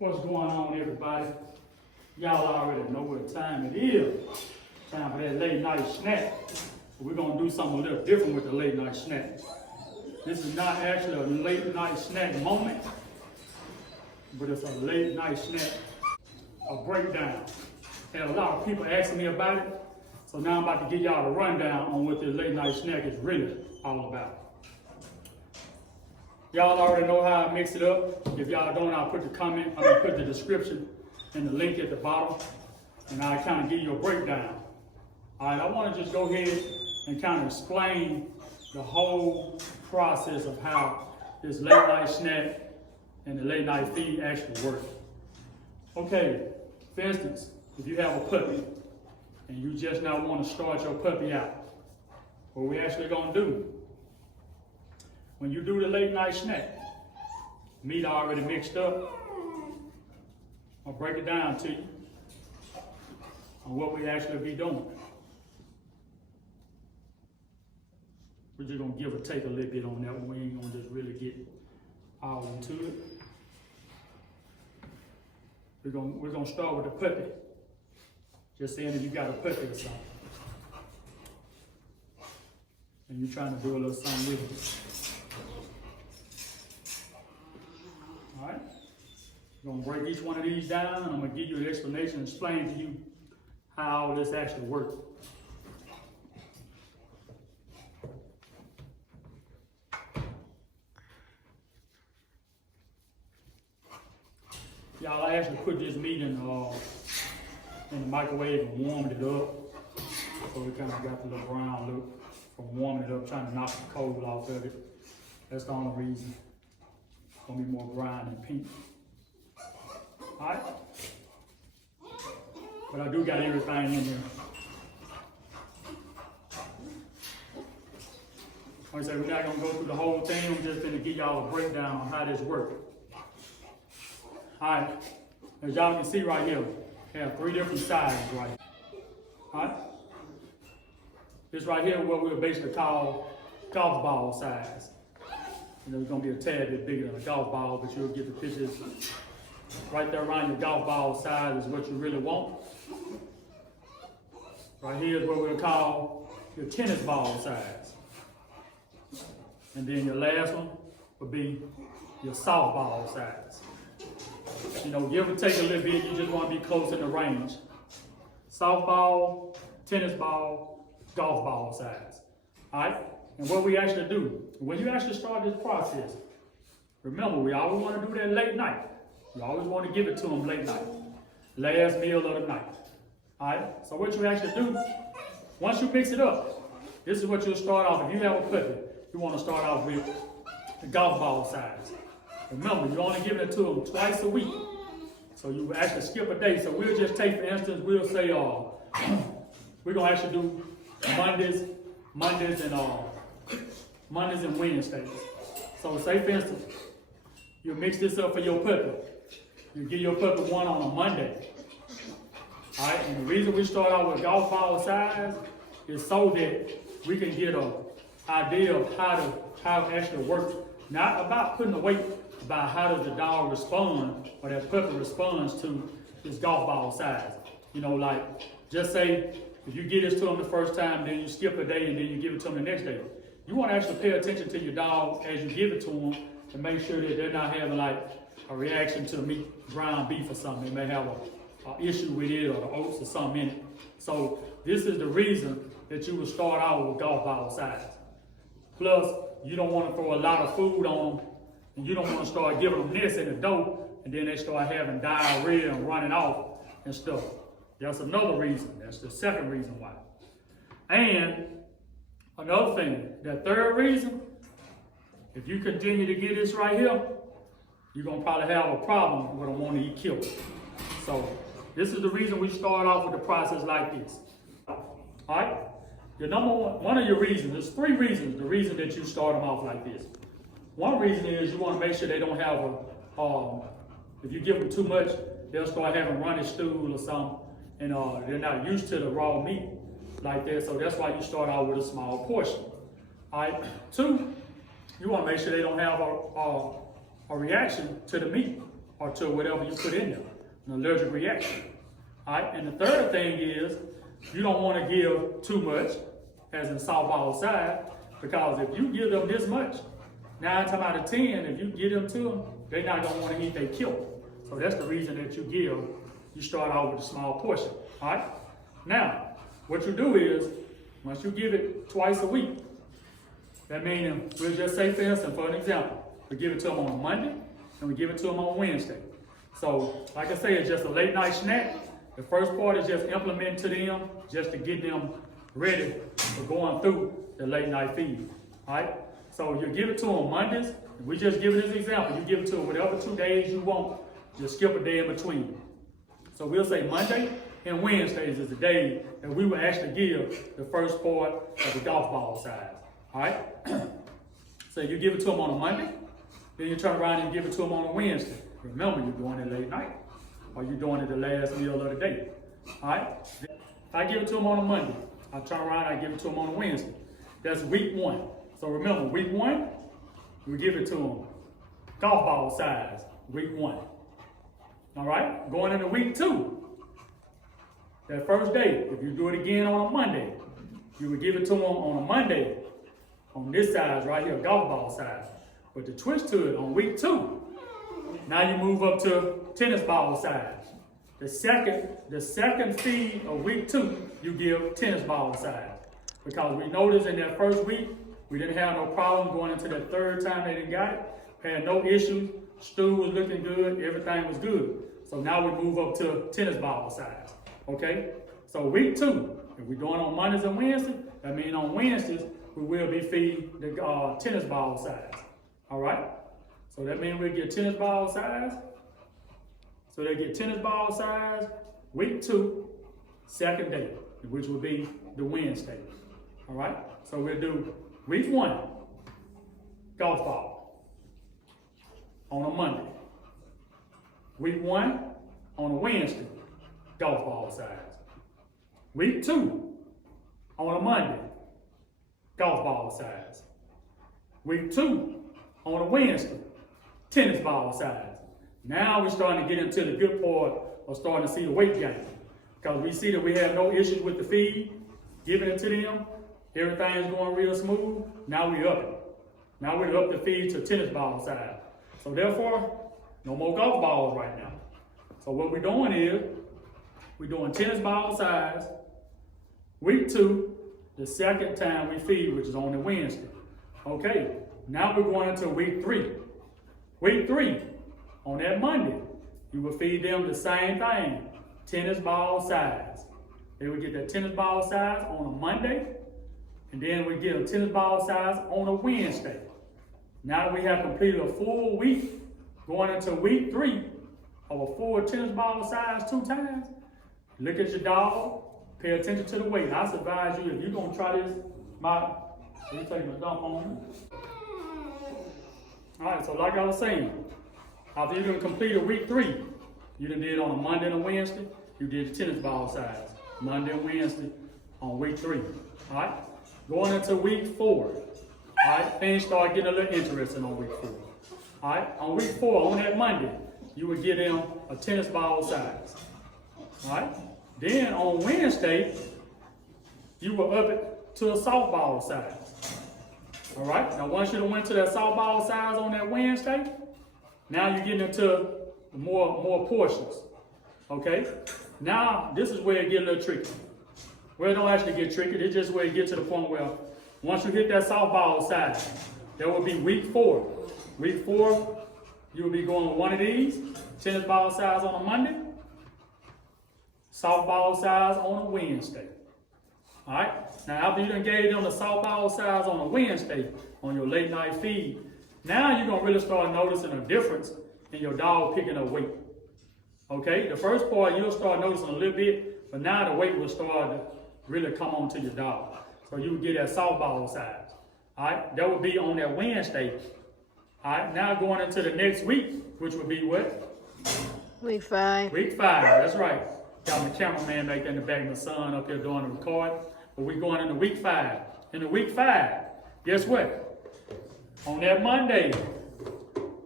What's going on, everybody? Y'all already know what time it is. Time for that late night snack. So we're gonna do something a little different with the late night snack. This is not actually a late night snack moment, but it's a late night snack, a breakdown. And a lot of people asking me about it, so now I'm about to give y'all the rundown on what this late night snack is really all about. Y'all already know how I mix it up. If y'all don't, I'll put the description and the link at the bottom, and I'll kind of give you a breakdown. All right, I want to just go ahead and kind of explain the whole process of how this late night snack and the late night feed actually work. Okay, for instance, if you have a puppy and you just now want to start your puppy out, what we actually gonna do, when you do the late night snack, meat already mixed up, I'll break it down to you on what we actually be doing. We're just gonna give or take a little bit on that one. We ain't gonna just really get all into it. We're gonna start with the puppy. Just saying if you got a puppy or something, and you're trying to do a little something with it. All right, we're gonna break each one of these down, and I'm gonna give you an explanation and explain to you how this actually works. Y'all, I actually put this meat in the microwave and warmed it up, so it kind of got the little brown look from warming it up, trying to knock the cold off of it. That's the only reason. It's gonna be more brown and pink. All right, but I do got everything in there. Like I said, we're not gonna go through the whole thing. I'm just gonna give y'all a breakdown on how this works. All right, as y'all can see right here, we have 3 different sizes right here. All right, this right here is what we'll basically call golf ball size. You know, it's gonna be a tad bit bigger than a golf ball, but you'll get the pictures. Right there around your golf ball size is what you really want. Right here is what we'll call your tennis ball size. And then your last one would be your softball size. You know, give or take a little bit, you just want to be close in the range. Softball, tennis ball, golf ball size. All right? And what we actually do, when you actually start this process, remember, we always want to do that late night. You always want to give it to them late night. Last meal of the night. All right? So what you actually do, once you mix it up, this is what you'll start off. If you have a puppy, you want to start off with the golf ball size. Remember, you're only giving it to them twice a week. So you actually skip a day. So we'll just take, for instance, we'll say, we're going to actually do Mondays and Wednesdays. So say, for instance, you mix this up for your puppy. You give your puppy one on a Monday. All right, and the reason we start out with golf ball size is so that we can get an idea of how it actually works. Not about putting the weight, about how does the dog respond, or that puppy responds to this golf ball size. You know, like, just say, if you give this to them the first time, then you skip a day, and then you give it to them the next day. You want to actually pay attention to your dog as you give it to them to make sure that they're not having like a reaction to meat, ground beef or something. They may have an issue with it or the oats or something in it. So this is the reason that you would start out with golf ball size. Plus, you don't want to throw a lot of food on them, and you don't want to start giving them this in the dough, and then they start having diarrhea and running off and stuff. That's another reason. That's the second reason why. And another thing, that third reason, if you continue to get this right here, you're going to probably have a problem with them wanting to eat killed. So this is the reason we start off with the process like this. All right? The number one of your reasons, there's 3 reasons, the reason that you start them off like this. One reason is you want to make sure they don't have if you give them too much, they'll start having runny stool or something, and they're not used to the raw meat like that, so that's why you start out with a small portion. All right? 2, you want to make sure they don't have a reaction to the meat. or to whatever you put in there, an allergic reaction. All right, and the third thing is you don't want to give too much, as in softball side, because if you give them this much, 9 times out of 10, if you give them to them, they're not going to want to eat their kill. So that's the reason that you start out with a small portion. All right, now what you do is once you give it twice a week, that means we'll just say, for instance, for an example, we give it to them on a Monday and we give it to them on Wednesday. So, like I say, it's just a late night snack. The first part is just implementing to them, just to get them ready for going through the late night feed. All right? So you give it to them Mondays. We just give it as an example. You give it to them whatever 2 days you want. Just skip a day in between. So we'll say Monday and Wednesdays is the day that we will actually give the first part of the golf ball size. All right? So you give it to them on a Monday, then you turn around and give it to them on a Wednesday. Remember, you're doing it late night, or you're doing it the last meal of the day. All right? If I give it to them on a Monday, I turn around and I give it to them on a Wednesday. That's week 1. So remember, week 1, we give it to them golf ball size, week 1. All right? Going into week 2, that first day, if you do it again on a Monday, you would give it to them on a Monday, on this size right here, golf ball size. But the twist to it, on week 2, now you move up to tennis ball size. The second feed of week 2, you give tennis ball size. Because we noticed in that first week, we didn't have no problem going into that third time they didn't got it. Had no issues. Stool was looking good. Everything was good. So now we move up to tennis ball size. Okay? So week 2, if we're doing on Mondays and Wednesdays, that means on Wednesdays, we will be feeding the tennis ball size. All right? So that means we get tennis ball size. So they get tennis ball size, week 2, second day, which will be the Wednesday. All right? So we'll do week 1, golf ball, on a Monday. Week 1, on a Wednesday, golf ball size. Week 2, on a Monday, golf ball size. Week 2, on a Wednesday, tennis ball size. Now we're starting to get into the good part of starting to see the weight gain. Because we see that we have no issues with the feed, giving it to them. Everything's going real smooth. Now we up it. Now we up the feed to tennis ball size. So therefore, no more golf balls right now. So what we're doing is, we're doing tennis ball size, week 2, the second time we feed, which is on the Wednesday. Okay, now we're going into week 3. Week 3, on that Monday, you will feed them the same thing, tennis ball size. They would get that tennis ball size on a Monday, and then we get a tennis ball size on a Wednesday. Now that we have completed a full week, going into week 3 of a full tennis ball size 2 times, look at your dog, pay attention to the weight. I advise you, if you're going to try this, you taking a dump on you. All right, so like I was saying, after you're going to complete a week 3, you done did on a Monday and a Wednesday, you did the tennis ball size, Monday and Wednesday on week 3. All right, going into week 4, all right, things start getting a little interesting on week 4. All right, on week 4, on that Monday, you would give them a tennis ball size. All right, then on Wednesday, you will up it to a softball size. All right, now once you went to that softball size on that Wednesday, now you're getting into more portions. Okay, now this is where it gets a little tricky. Well, it don't actually get tricky, it's just where it gets to the point where once you hit that softball size, that will be week 4. Week 4, you will be going with one of these, tennis ball size on a Monday, softball size on a Wednesday. All right, now after you done gave them the softball size on a Wednesday on your late night feed, now you're gonna really start noticing a difference in your dog picking up weight. Okay, the first part you'll start noticing a little bit, but now the weight will start to really come on to your dog. So you would get that softball size. All right, that would be on that Wednesday. All right, now going into the next week, which would be what? Week 5. Week 5, that's right. Got my cameraman back there in the back, my son up here doing the recording. But we're going into week 5. In the week 5, guess what? On that Monday,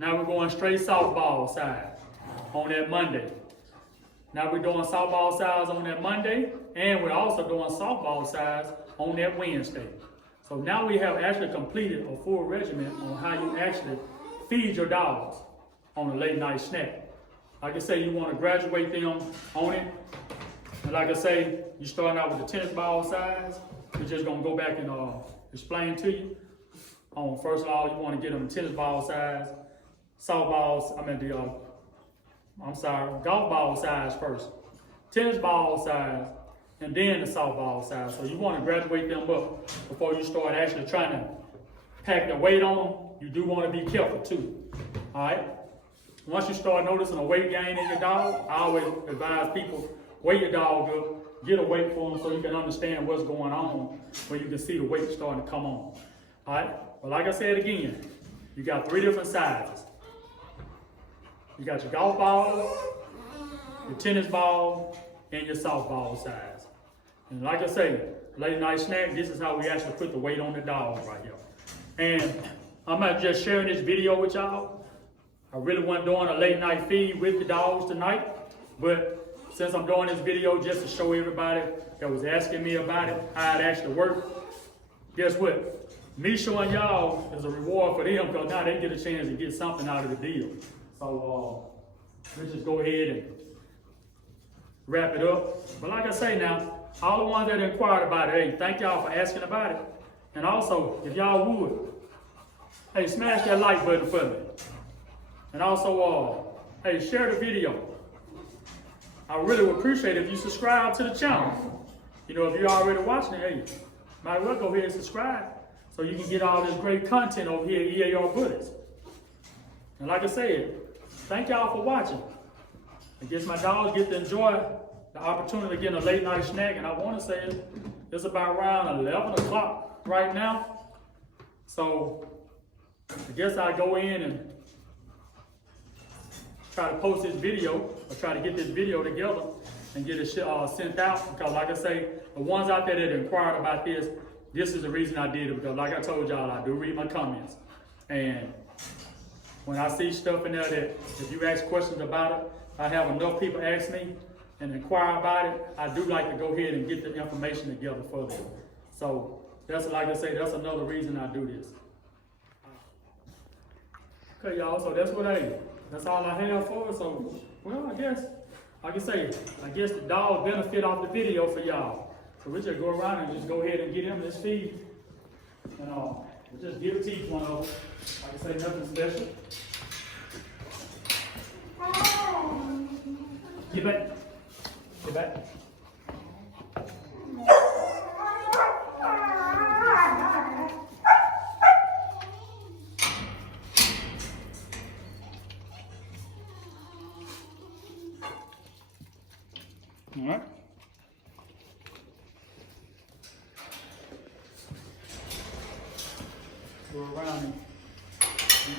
now we're going straight softball size. on that Monday. Now we're doing softball size on that Monday, and we're also doing softball size on that Wednesday. So now we have actually completed a full regimen on how you actually feed your dogs on a late night snack. Like I say, you want to graduate them on it. And like I say, you're starting out with the tennis ball size. We're just going to go back and explain to you. First of all, you want to get them tennis ball size, golf ball size first. Tennis ball size, and then the softball size. So you want to graduate them up before you start actually trying to pack the weight on them. You do want to be careful too. All right? Once you start noticing a weight gain in your dog, I always advise people, weigh your dog up, get a weight for them so you can understand what's going on, where you can see the weight starting to come on. All right? But like I said again, you got 3 different sizes. You got your golf ball, your tennis ball, and your softball size. And like I say, late night snack, this is how we actually put the weight on the dog right here. And I'm not just sharing this video with y'all. I really wasn't doing a late night feed with the dogs tonight, but since I'm doing this video just to show everybody that was asking me about it, how it actually worked, guess what? Me showing y'all is a reward for them because now they get a chance to get something out of the deal. So let's just go ahead and wrap it up. But like I say now, all the ones that inquired about it, hey, thank y'all for asking about it. And also, if y'all would, hey, smash that like button for me. And also, hey, share the video. I really would appreciate it if you subscribe to the channel. You know, if you're already watching it, hey, might as well go ahead and subscribe so you can get all this great content over here at E.A.R Bullets. And like I said, thank y'all for watching. I guess my dogs get to enjoy the opportunity of getting a late night snack, and I want to say it's about around 11 o'clock right now. So I guess I'll go in and try to post this video, or try to get this video together and get it sent out. Because like I say, the ones out there that inquired about this is the reason I did it. Because like I told y'all, I do read my comments. And when I see stuff in there that if you ask questions about it, I have enough people ask me and inquire about it, I do like to go ahead and get the information together for them. So that's, like I say, that's another reason I do this. Okay, y'all, so that's all I have for it. So, well, I guess, like I say, the dog benefit off the video for y'all. So we just go around and just go ahead and get him this feed. And we'll just give each one of them. Like I say, nothing special. Get back. Get back. All right. Go around and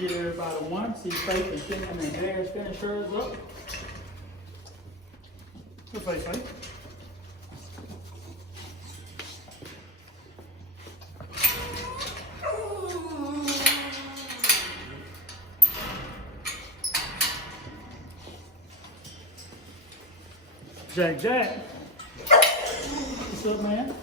get everybody one. See Faith and Kim and Harris finish hers up. Good face, Faith. Jack. What's up, man?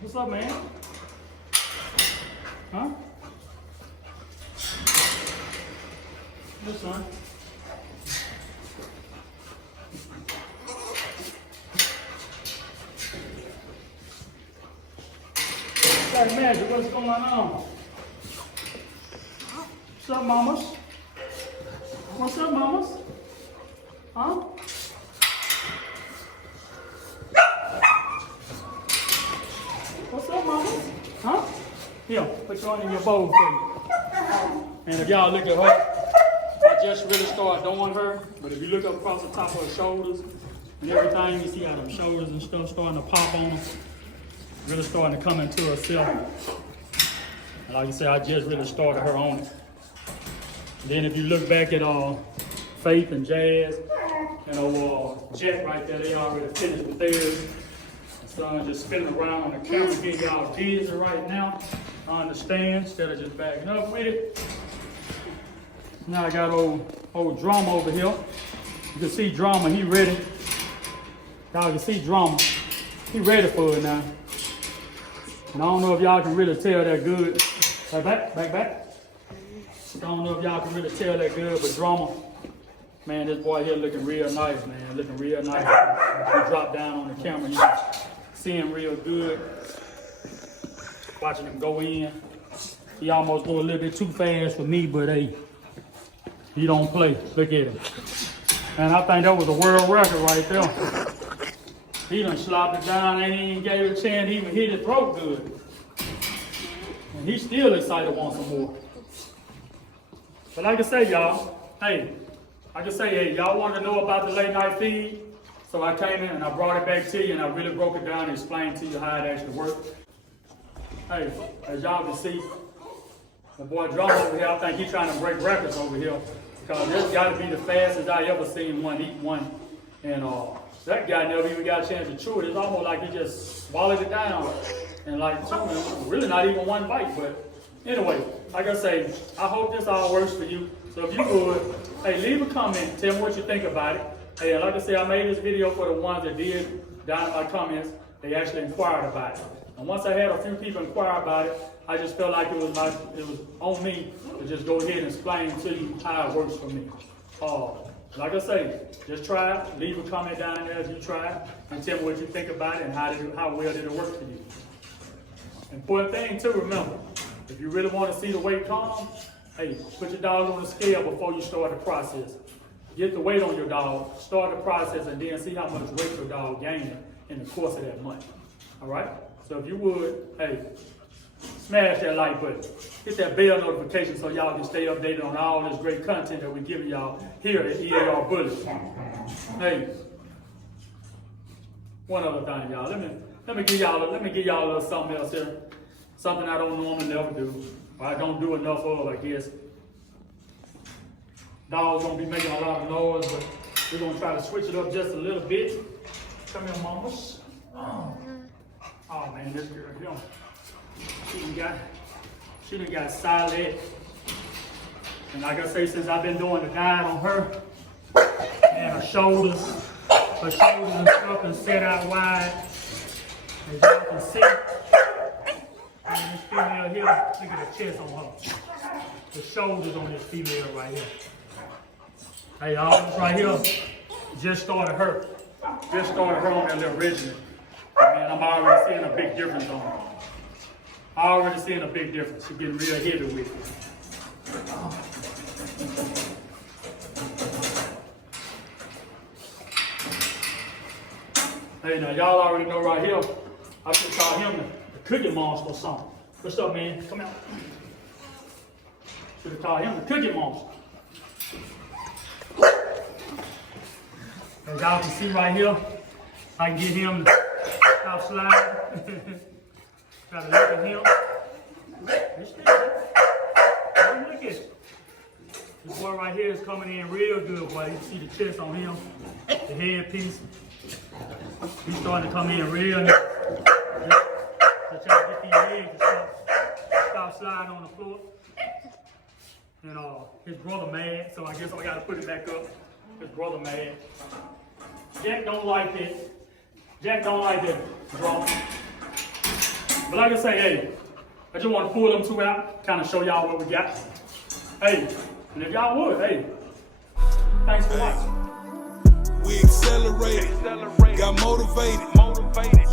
What's up, man? Huh? This one. Hey, Magic, what's going on? What's up, mamas? What's up, mamas? Huh? What's up, mamas? Huh? Here, put your one in your bowl for you. And if y'all look at her, I just really started doing her, but if you look up across the top of her shoulders and everything, you see how them shoulders and stuff starting to pop on her, really starting to come into herself. And like I said, I just really started her on it. Then if you look back at Faith and Jazz, Jet right there, they already finished with theirs. My son just spinning around on the camera, getting y'all dizzy right now. I understand, instead of just backing up with it. Now I got old Drama over here. You can see Drama, he ready. Y'all can see Drama, he ready for it now. And I don't know if y'all can really tell that good. Back. I don't know if y'all can really tell that good, but Drama, man, this boy here looking real nice, man. Looking real nice. He dropped down on the camera, you can see him real good. Watching him go in. He almost go a little bit too fast for me, but hey, he don't play. Look at him. And I think that was a world record right there. He done slopped it down and he ain't gave it a chance to even hit his throat good. And he's still excited to want some more. But like I say, y'all, y'all want to know about the late night feed? So I came in and I brought it back to you and I really broke it down and explained to you how it actually works. Hey, as y'all can see, the boy Drama over here, I think he's trying to break records over here. Because this got to be the fastest I ever seen one eat one. And that guy never even got a chance to chew it. It's almost like he just swallowed it down. And like, really not even one bite. But anyway, like I say, I hope this all works for you. So if you would, hey, leave a comment. Tell me what you think about it. Hey, like I say, I made this video for the ones that did down in my comments. They actually inquired about it. And once I had a few people inquire about it, I just felt like it was on me to just go ahead and explain to you how it works for me. Like I say, just try it. Leave a comment down there if you try it, and tell me what you think about it and how well did it work for you. Important thing too, remember, if you really want to see the weight come, hey, put your dog on the scale before you start the process. Get the weight on your dog, start the process, and then see how much weight your dog gaining in the course of that month. All right? So if you would, hey, smash that like button. Hit that bell notification so y'all can stay updated on all this great content that we're giving y'all here at E.A.R Bullet. Hey, one other thing, y'all. Let me give y'all a little something else here. Something I don't normally never do, or I don't do enough of, I guess. Dog's gonna be making a lot of noise, but we're gonna try to switch it up just a little bit. Come here, mamas. Oh man, this girl here, she done got solid. And like I say, since I've been doing the diet on her, and her shoulders and stuff and set out wide, as y'all can see. And this female here, look at the chest on her. The shoulders on this female right here. Hey, all this right here, just started her on that little regimen. And I'm already seeing a big difference on her. Already seeing a big difference. She's getting real heavy with it. Hey, now y'all already know right here, I should call him the Cookie Monster or something. What's up, man? Come out. Should have called him the Cookie Monster. As y'all can see right here, I can get him to stop sliding. Gotta look at him. Look at it. This boy right here is coming in real good, boy. You see the chest on him, the headpiece. He's starting to come in real nice. Just try to get these legs to stop sliding on the floor. And his brother mad, so I guess I gotta put it back up. His brother mad. Jack don't like it. Jack don't like that draw. But like I say, hey, I just want to pull them two out, kind of show y'all what we got. Hey, and if y'all would, hey, thanks for watching. We accelerated, got motivated.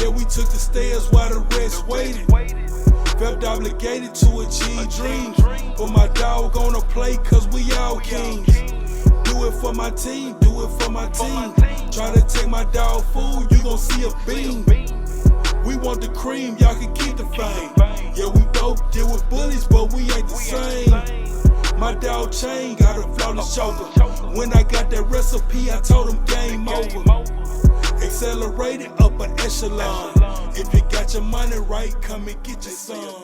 Yeah, we took the stairs while the rest waited. Felt obligated to achieve dreams. But my dog gonna play cause we all kings. Do it for my team, do it for my team. Try to take my dog food, you gon' see a beam. We want the cream, y'all can keep the fame. Yeah, we dope, deal with bullies, but we ain't the same. My dog chain got a flawless choker. When I got that recipe, I told him game over. Accelerated up an echelon. If you got your money right, come and get your son.